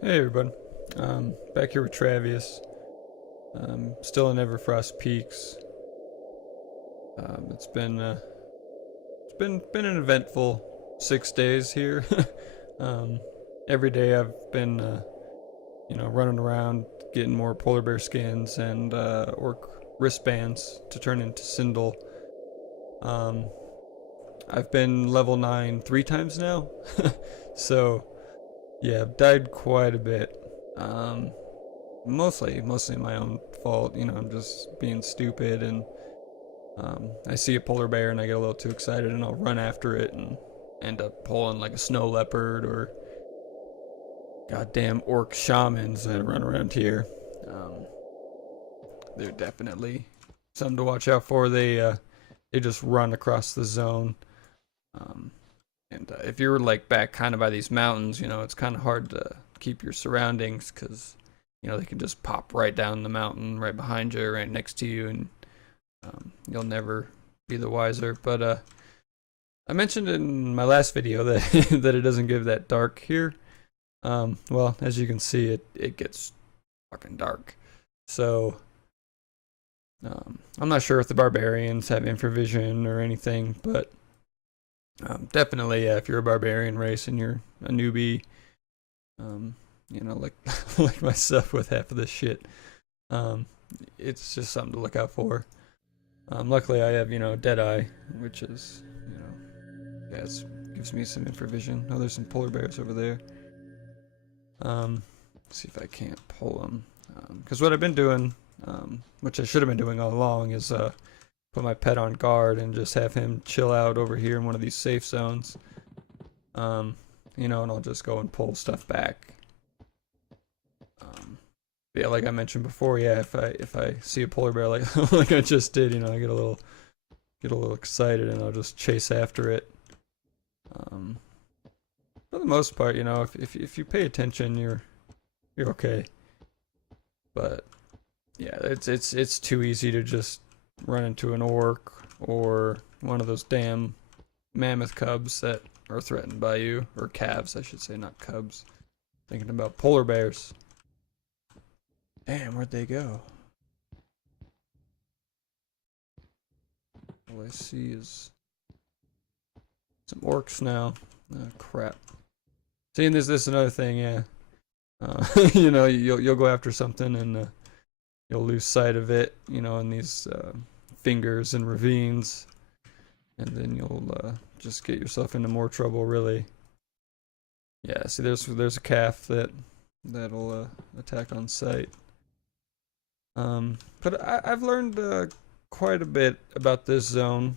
Hey everybody, back here with Travius. Still in Everfrost Peaks. It's been an eventful 6 days here. um, every day I've been running around getting more polar bear skins and orc wristbands to turn into Sindel. Um, I've been level 9 3 times now, so yeah, I've died quite a bit. Um, mostly my own fault. I'm just being stupid, and I see a polar bear and I get a little too excited, and I'll run after it and end up pulling like a snow leopard or goddamn orc shamans that run around here. Um, they're definitely something to watch out for. They just run across the zone. Um, and if you're like back kind of by these mountains, it's kind of hard to keep your surroundings because they can just pop right down the mountain right behind you, right next to you, and you'll never be the wiser. But I mentioned in my last video that that it doesn't give that dark here. Well, as you can see, it gets fucking dark. So I'm not sure if the barbarians have infravision or anything, but definitely, yeah, if you're a barbarian race and you're a newbie, like like myself with half of this shit, it's just something to look out for. Luckily, I have Deadeye, which is yeah, gives me some infravision. Oh, there's some polar bears over there. See if I can't pull them, because what I've been doing, which I should have been doing all along, is put my pet on guard and just have him chill out over here in one of these safe zones. And I'll just go and pull stuff back. Yeah, like I mentioned before, yeah, if I see a polar bear like like I just did, I get a little excited and I'll just chase after it. For the most part, if you pay attention, you're okay. But yeah, it's too easy to just run into an orc or one of those damn mammoth cubs that are threatened by you, or calves, I should say, not cubs. Thinking about polar bears. Damn, where'd they go? All I see is some orcs now. Oh, crap. Seeing this is another thing, yeah. You'll go after something and you'll lose sight of it, in these fingers and ravines, and then you'll just get yourself into more trouble, really. Yeah, see, there's a calf that'll attack on sight. But I've learned quite a bit about this zone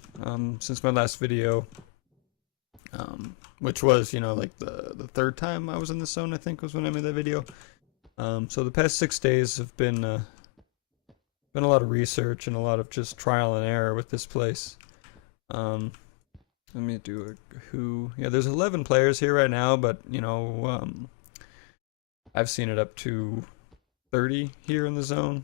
since my last video, which was like the third time I was in this zone, I think, was when I made that video. So the past 6 days have been a lot of research and a lot of just trial and error with this place. Let me do a who. Yeah, there's 11 players here right now, but I've seen it up to 30 here in the zone.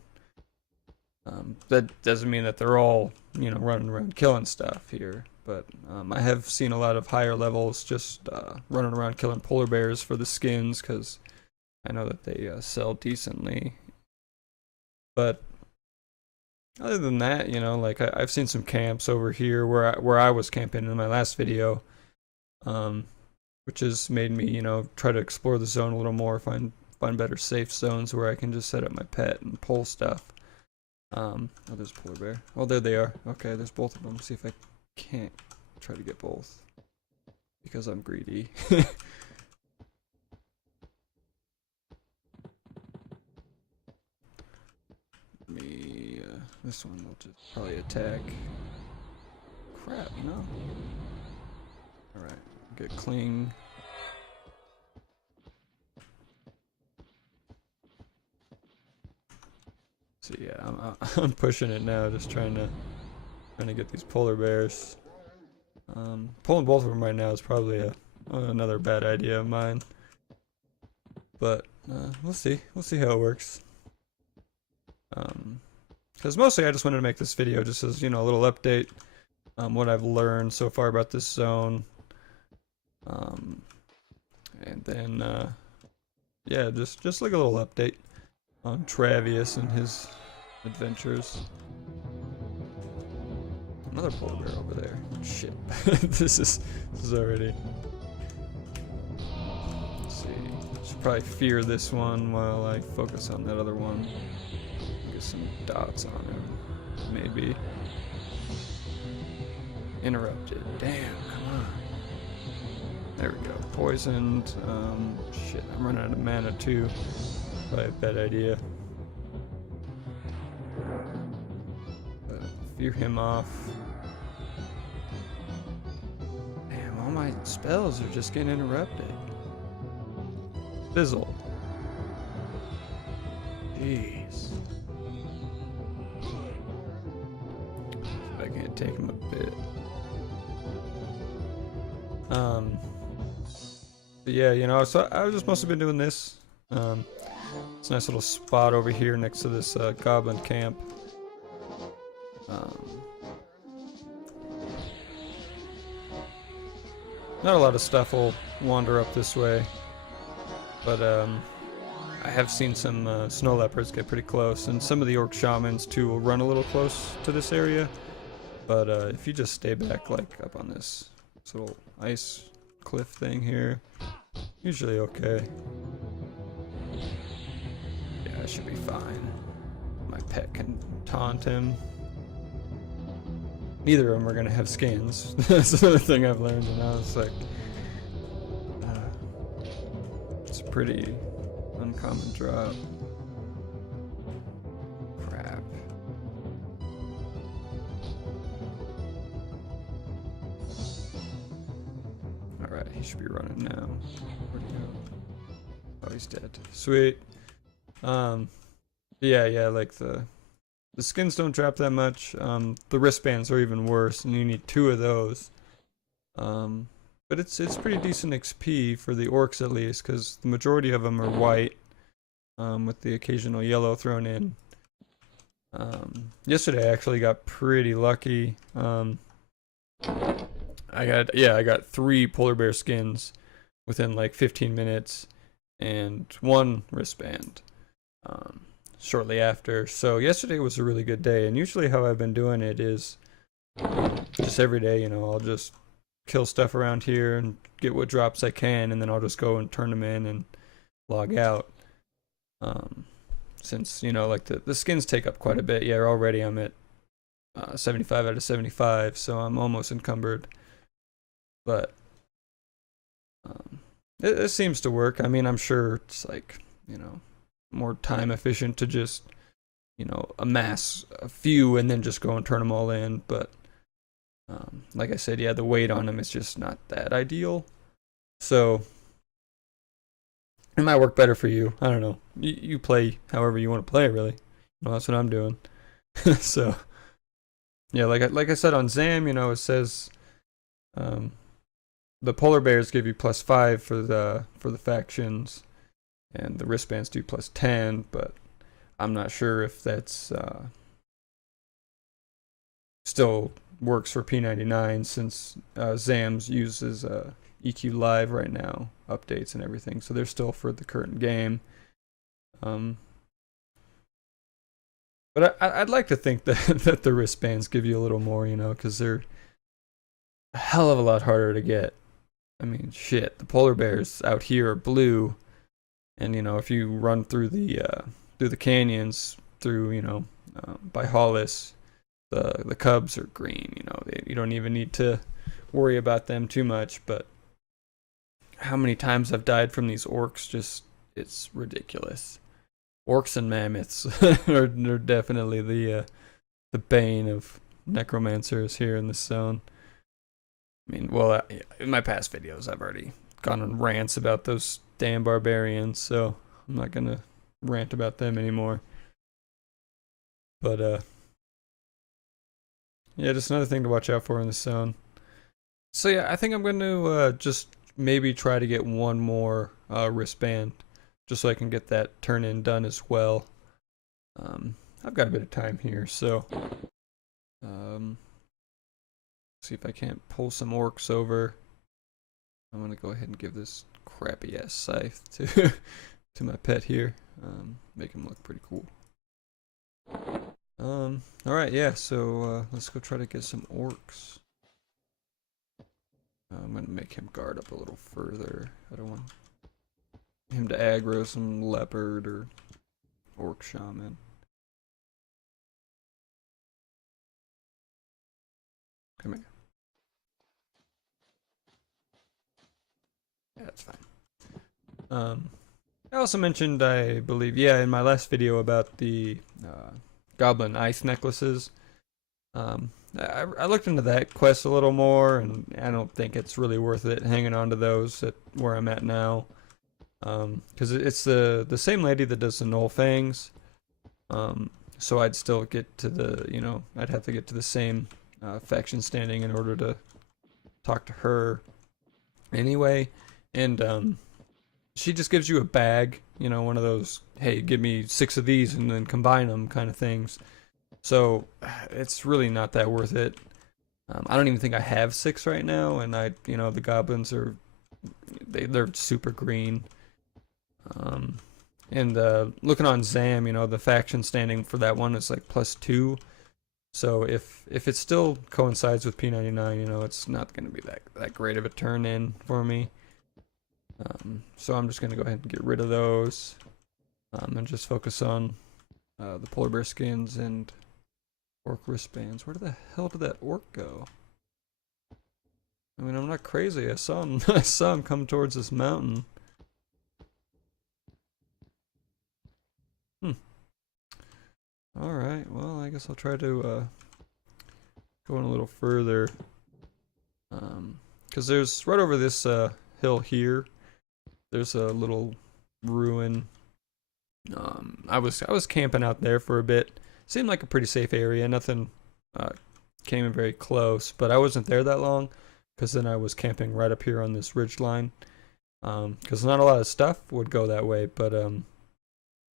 That doesn't mean that they're all, running around killing stuff here, but I have seen a lot of higher levels just running around killing polar bears for the skins, because I know that they sell decently. But other than that, like I've seen some camps over here where I was camping in my last video, which has made me, try to explore the zone a little more, find better safe zones where I can just set up my pet and pull stuff. Oh, there's a polar bear. Oh, there they are. Okay, there's both of them. See if I can't try to get both, because I'm greedy. This one will just probably attack. Crap, no. Alright, get cling. So yeah, I'm pushing it now, just trying to get these polar bears. Pulling both of them right now is probably another bad idea of mine, but we'll see how it works. Because mostly I just wanted to make this video just as a little update, what I've learned so far about this zone, and then yeah, just like a little update on Travius and his adventures. Another polar bear over there. Shit. this is already. Let's see. Should probably fear this one while I focus on that other one. Get some dots on him. Maybe. Interrupted. Damn, come on. There we go. Poisoned. Shit, I'm running out of mana too. Probably a bad idea. Fear him off. Damn, all my spells are just getting interrupted. Fizzle. Jeez. I can't take him a bit. But yeah, you know, so I've just mostly been doing this. It's a nice little spot over here next to this goblin camp. Not a lot of stuff will wander up this way, but I have seen some snow leopards get pretty close, and some of the orc shamans too will run a little close to this area. But if you just stay back, like up on this little ice cliff thing here, usually okay. Yeah, I should be fine. My pet can taunt him. Neither of them are gonna have skins. That's another thing I've learned, and I was like, it's a pretty uncommon drop. Crap. Alright, he should be running now. Where'd he go? Oh, he's dead. Sweet. Yeah, like the skins don't drop that much. The wristbands are even worse, and you need 2 of those. But it's pretty decent XP for the orcs at least, because the majority of them are white, with the occasional yellow thrown in. Yesterday I actually got pretty lucky. I got 3 polar bear skins within like 15 minutes, and 1 wristband. Shortly after. So yesterday was a really good day, and usually how I've been doing it is just every day, you know, I'll just kill stuff around here and get what drops I can, and then I'll just go and turn them in and log out. Since, you know, like the skins take up quite a bit. Yeah, already I'm at 75 out of 75, so I'm almost encumbered. But it seems to work. I mean, I'm sure it's like, you know, more time efficient to just, you know, amass a few and then just go and turn them all in. But like I said, yeah, the weight on them is just not that ideal. So it might work better for you. I don't know. You play however you want to play, really. Well, that's what I'm doing. So yeah, like I said on Zam, you know, it says the polar bears give you +5 for the factions, and the wristbands do +10, but I'm not sure if that's still works for P99, since Zams uses EQ Live right now, updates and everything, so they're still for the current game. But I'd like to think that the wristbands give you a little more, you know, because they're a hell of a lot harder to get. I mean, shit, the polar bears out here are blue, and you know, if you run through the canyons, through, you know, by Hollis, the cubs are green. You know, you don't even need to worry about them too much. But how many times I've died from these orcs, just, it's ridiculous. Orcs and mammoths are definitely the bane of necromancers here in this zone. I mean, well, in my past videos, I've already gone on rants about those damn barbarians, so I'm not gonna rant about them anymore. But yeah, just another thing to watch out for in this zone. So yeah, I think I'm going to just maybe try to get 1 more wristband, just so I can get that turn-in done as well. I've got a bit of time here, so see if I can't pull some orcs over. I'm gonna go ahead and give this crappy ass scythe to to my pet here. Make him look pretty cool. Alright, yeah, so let's go try to get some orcs. I'm gonna make him guard up a little further. I don't want him to aggro some leopard or orc shaman. Come here. Yeah, that's fine. I also mentioned, I believe, yeah, in my last video about the goblin ice necklaces. I looked into that quest a little more, and I don't think it's really worth it hanging on to those at where I'm at now. Because it's the same lady that does the Null Fangs. So I'd still get to the, I'd have to get to the same faction standing in order to talk to her anyway. And she just gives you a bag, one of those, hey, give me 6 of these and then combine them kind of things. So it's really not that worth it. I don't even think I have 6 right now, and the goblins are, they're super green. And looking on Zam, the faction standing for that one is like +2. So if it still coincides with P99, it's not going to be that great of a turn in for me. So I'm just going to go ahead and get rid of those, and just focus on the polar bear skins and orc wristbands. Where the hell did that orc go? I mean, I'm not crazy. I saw him. I saw him come towards this mountain. All right. Well, I guess I'll try to go in a little further, because there's right over this hill here. There's a little ruin. I was camping out there for a bit. Seemed like a pretty safe area. Nothing came in very close, but I wasn't there that long, because then I was camping right up here on this ridge line. Because not a lot of stuff would go that way, but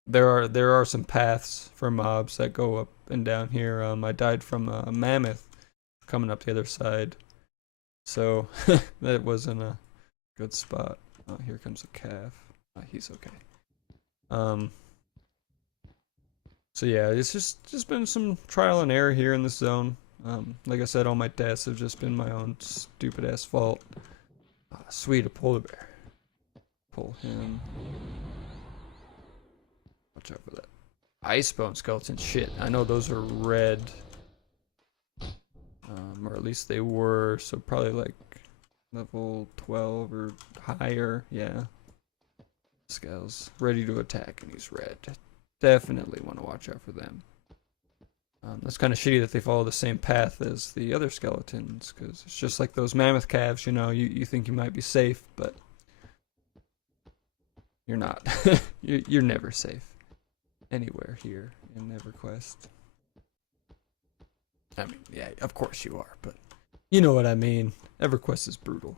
there are some paths for mobs that go up and down here. I died from a mammoth coming up the other side, so that wasn't a good spot. Oh, here comes a calf. He's okay. So yeah, it's just been some trial and error here in this zone. Like I said, all my deaths have just been my own stupid ass fault. Sweet, a polar bear. Pull him. Watch out for that. Icebone skeleton. Shit, I know those are red. Or at least they were, so probably like level 12 or higher. Yeah. This guy's ready to attack and he's red. Definitely want to watch out for them. That's kind of shitty that they follow the same path as the other skeletons, because it's just like those mammoth calves, you think you might be safe, but you're not. You're never safe anywhere here in EverQuest. I mean, yeah, of course you are, but you know what I mean. EverQuest is brutal.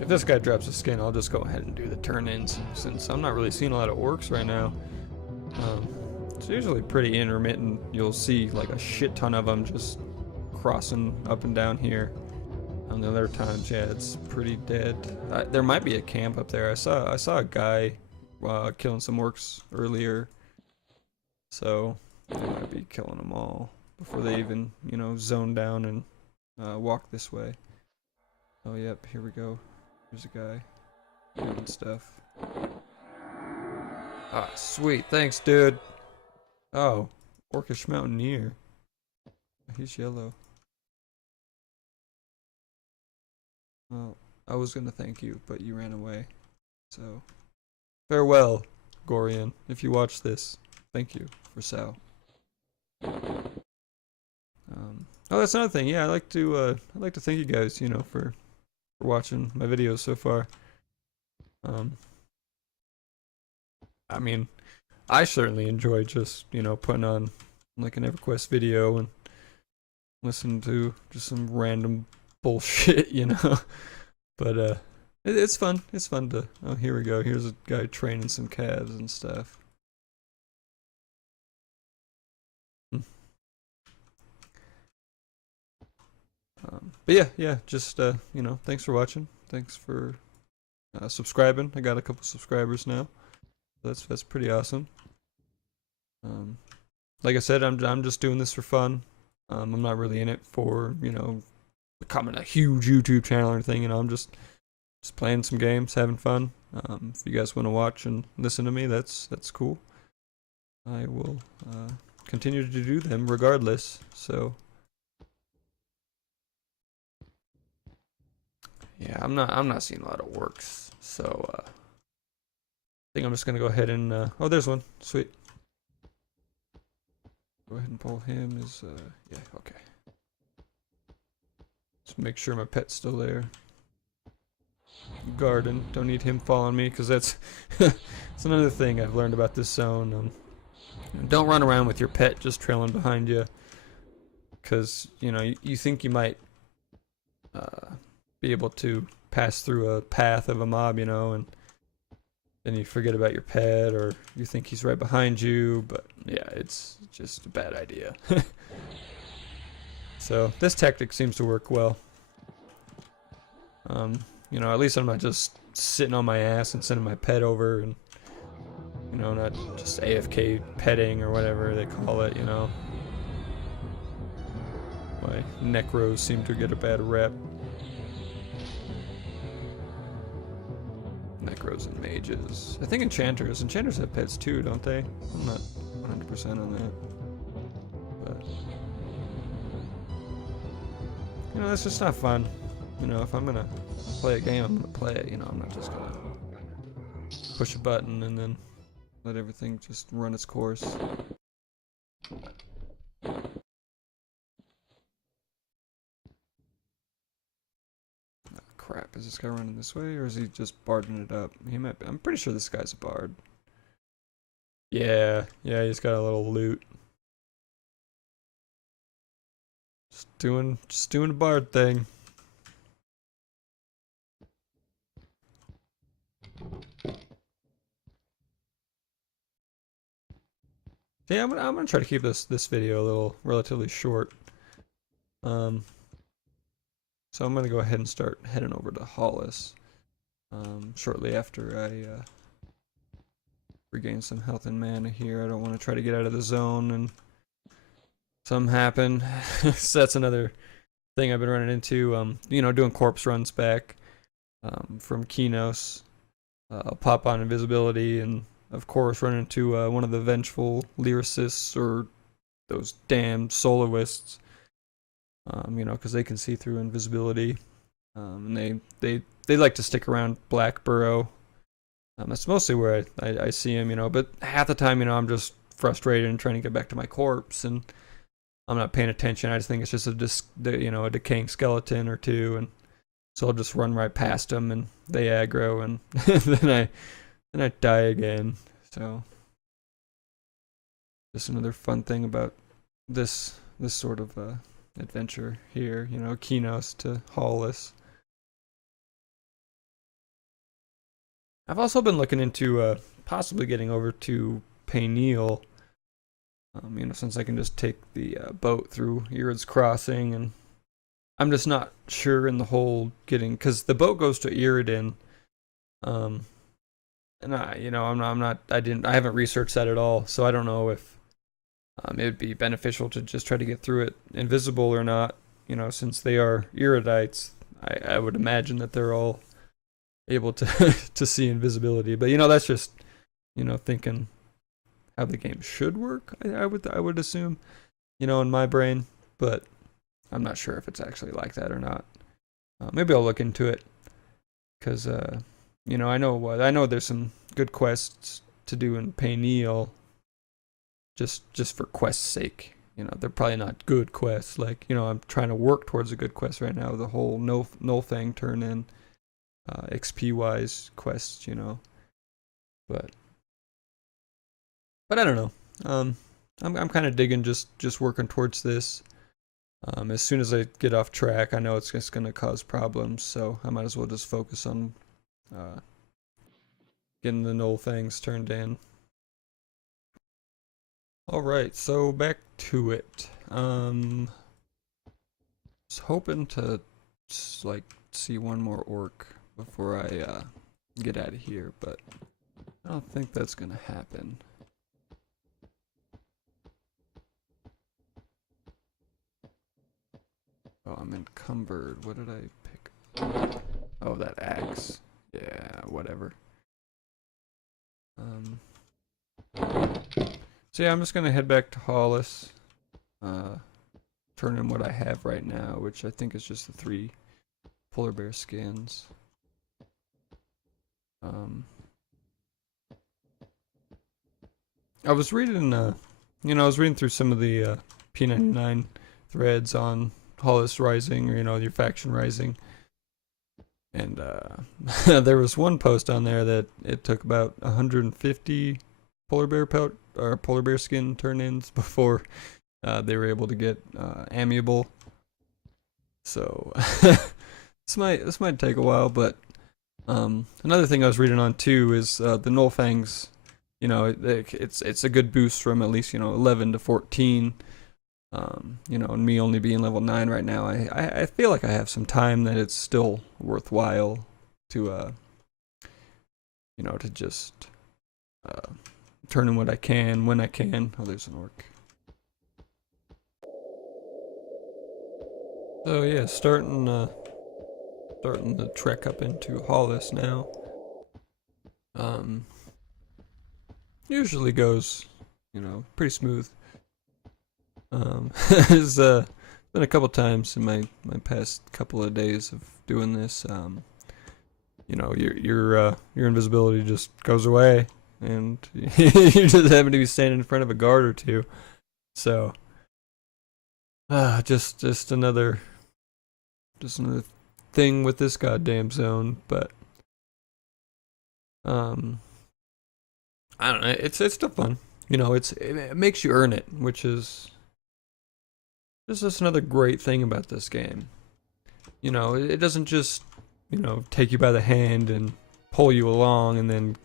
If this guy drops a skin, I'll just go ahead and do the turn-ins, since I'm not really seeing a lot of orcs right now. It's usually pretty intermittent. You'll see like a shit ton of them just crossing up and down here. And the other times, yeah, it's pretty dead. There might be a camp up there. I saw a guy killing some orcs earlier, so they might be killing them all before they even, zone down and walk this way. Oh, yep, here we go. There's a guy doing stuff. Ah, sweet. Thanks, dude. Oh, Orcish Mountaineer. He's yellow. Well, I was gonna thank you, but you ran away. So, farewell, Gorian. If you watch this, thank you for Sal. Oh, that's another thing. Yeah, I'd like to thank you guys, for watching my videos so far. I mean, I certainly enjoy just, putting on like an EverQuest video and listen to just some random bullshit, But it's fun. It's fun to. Oh, here we go. Here's a guy training some calves and stuff. But yeah, just you know, thanks for watching. Thanks for subscribing. I got a couple subscribers now. That's pretty awesome. Um, like I said, I'm just doing this for fun. I'm not really in it for, you know, becoming a huge YouTube channel or anything. You know, I'm just playing some games, having fun. If you guys want to watch and listen to me, that's cool. I will continue to do them regardless. So yeah, I'm not seeing a lot of works. So I think I'm just gonna go ahead and oh, there's one. Sweet. Go ahead and pull him. Yeah, okay. Just make sure my pet's still there. Garden. Don't need him following me, because that's it's another thing I've learned about this zone. Don't run around with your pet just trailing behind you, because you know you think you might be able to pass through a path of a mob, you know, and then you forget about your pet, or you think he's right behind you, but yeah, it's just a bad idea. So this tactic seems to work well. You know, at least I'm not just sitting on my ass and sending my pet over, and you know, not just AFK petting or whatever they call it, you know. Why necros seem to get a bad rep. Necros and mages. I think enchanters have pets too, don't they? I'm not 100% on that. But you know, that's just not fun. You know, if I'm gonna play a game, I'm gonna play it. You know, I'm not just gonna push a button and then let everything just run its course. Crap, is this guy running this way, or is he just barding it up? He might be. I'm pretty sure this guy's a bard. Yeah, he's got a little loot. Just doing a bard thing. Yeah, I'm gonna try to keep this video a little relatively short. So I'm gonna go ahead and start heading over to Hollis shortly after I regain some health and mana here. I don't want to try to get out of the zone and something happen. So that's another thing I've been running into. You know, doing corpse runs back from Kinos. I'll pop on invisibility and of course run into one of the vengeful lyricists, or those damn soloists. You know, because they can see through invisibility, and they like to stick around Blackburrow. That's mostly where I see him, you know. But half the time, you know, I'm just frustrated and trying to get back to my corpse, and I'm not paying attention. I just think it's just a decaying skeleton or two, and so I'll just run right past them, and they aggro, and then I die again. So just another fun thing about this sort of adventure here, you know, Kinos to Hollis. I've also been looking into possibly getting over to Payneal, you know, since I can just take the boat through Irid's Crossing, and I'm just not sure in the whole getting, because the boat goes to Iridan, and I haven't researched that at all, so I don't know if it'd be beneficial to just try to get through it invisible or not, you know, since they are Iridites. I would imagine that they're all able to to see invisibility, but you know, that's just, you know, thinking how the game should work. I would assume, you know, in my brain, but I'm not sure if it's actually like that or not. Maybe I'll look into it, because you know, I know there's some good quests to do in Payneal, just for quest's sake. You know, they're probably not good quests. Like, you know, I'm trying to work towards a good quest right now, the whole Nullfang turn in XP wise quests, you know. But I don't know. I'm kind of digging just working towards this. As soon as I get off track, I know it's just gonna cause problems, so I might as well just focus on getting the Nullfangs turned in. Alright, so back to it. Was hoping to like see one more orc before I get out of here, but I don't think that's gonna happen. Oh, I'm encumbered. What did I pick? Oh, that axe. Yeah, whatever. So yeah, I'm just gonna head back to Hollis. Turn in what I have right now, which I think is just the 3 polar bear skins. I was reading, I was reading through some of the P99 threads on Hollis Rising, or your faction rising, and there was one post on there that it took about 150 polar bear pelt or polar bear skin turn-ins before they were able to get amiable. So this might take a while, but another thing I was reading on too is the Nullfangs. It's a good boost from at least 11 to 14. And me only being level 9 right now, I feel like I have some time that it's still worthwhile to to just turn in what I can when I can. Oh, there's an orc. So yeah, starting the trek up into Hollis now. Usually goes, pretty smooth. There's been a couple times in my past couple of days of doing this. Your invisibility just goes away, and you just happen to be standing in front of a guard or two. So, just another thing with this goddamn zone. But I don't know. It's still fun. It makes you earn it, which is just another great thing about this game. It doesn't just take you by the hand and pull you along and then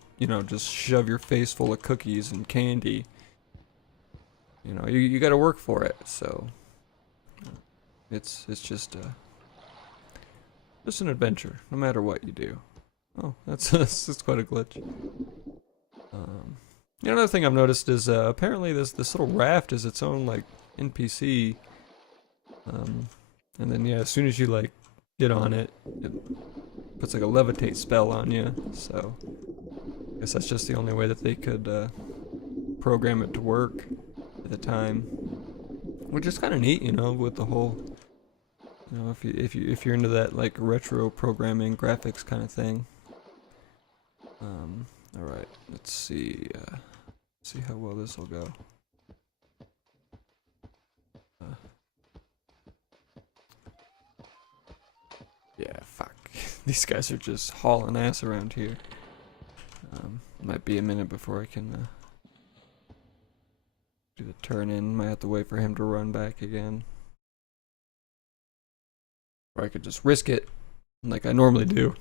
just shove your face full of cookies and candy. You got to work for it. So it's just an adventure, no matter what you do. Oh, that's quite a glitch. Another thing I've noticed is apparently this little raft is its own like NPC. And then as soon as you get on it, it puts like a levitate spell on you. So I guess that's just the only way that they could program it to work at the time, which is kind of neat, with the whole, if you're into that like retro programming graphics kind of thing. All right, let's see how well this will go. Yeah, fuck. These guys are just hauling ass around here. Might be a minute before I can do the turn in. Might have to wait for him to run back again. Or I could just risk it, like I normally do,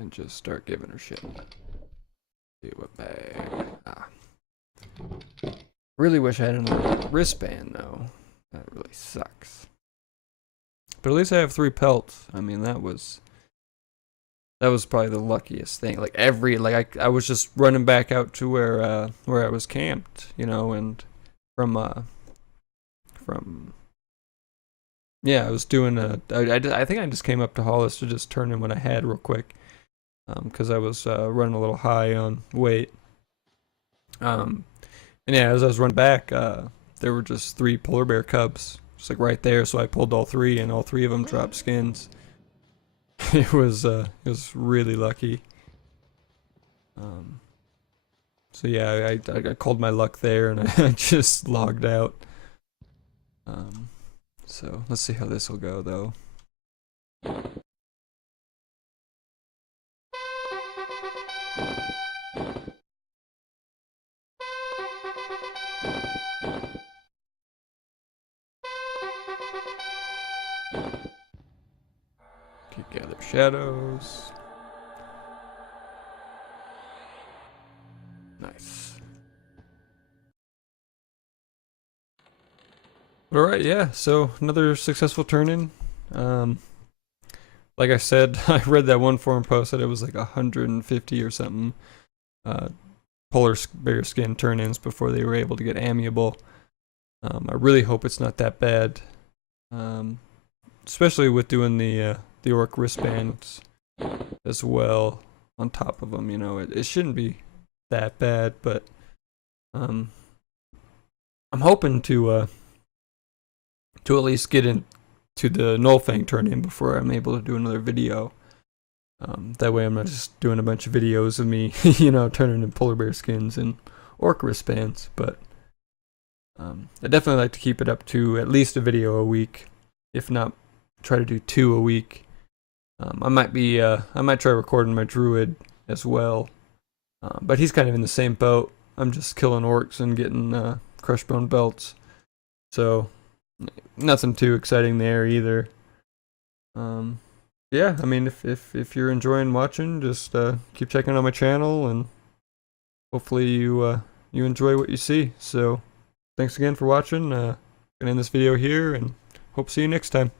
and just start giving her shit. See what bag. Really wish I had another wristband though. That really sucks. But at least I have 3 pelts. I mean, that was probably the luckiest thing. I was just running back out to where I was camped, and from yeah, I was doing I think I just came up to Hollis to just turn in what I had real quick, because I was running a little high on weight. And yeah, as I was running back, there were just 3 polar bear cubs. Just like right there, so I pulled all 3, and all 3 of them dropped skins. It was really lucky. So yeah, I called my luck there, and I just logged out. So let's see how this will go, though. Okay, gather shadows. Nice. Alright, yeah, so another successful turn-in. Like I said, I read that one forum post that it was like 150 or something polar bear skin turn-ins before they were able to get amiable. I really hope it's not that bad, especially with doing the orc wristbands as well on top of them. You know, it shouldn't be that bad, but I'm hoping to at least get into the Nullfang turn-in before I'm able to do another video. That way I'm not just doing a bunch of videos of me, you know, turning in polar bear skins and orc wristbands, but I definitely like to keep it up to at least a video a week, if not try to do 2 a week. I might try recording my druid as well, but he's kind of in the same boat. I'm just killing orcs and getting crushed bone belts, so nothing too exciting there either. Yeah, I mean, if you're enjoying watching, just keep checking out my channel, and hopefully you enjoy what you see. So thanks again for watching. Gonna end this video here, and hope to see you next time.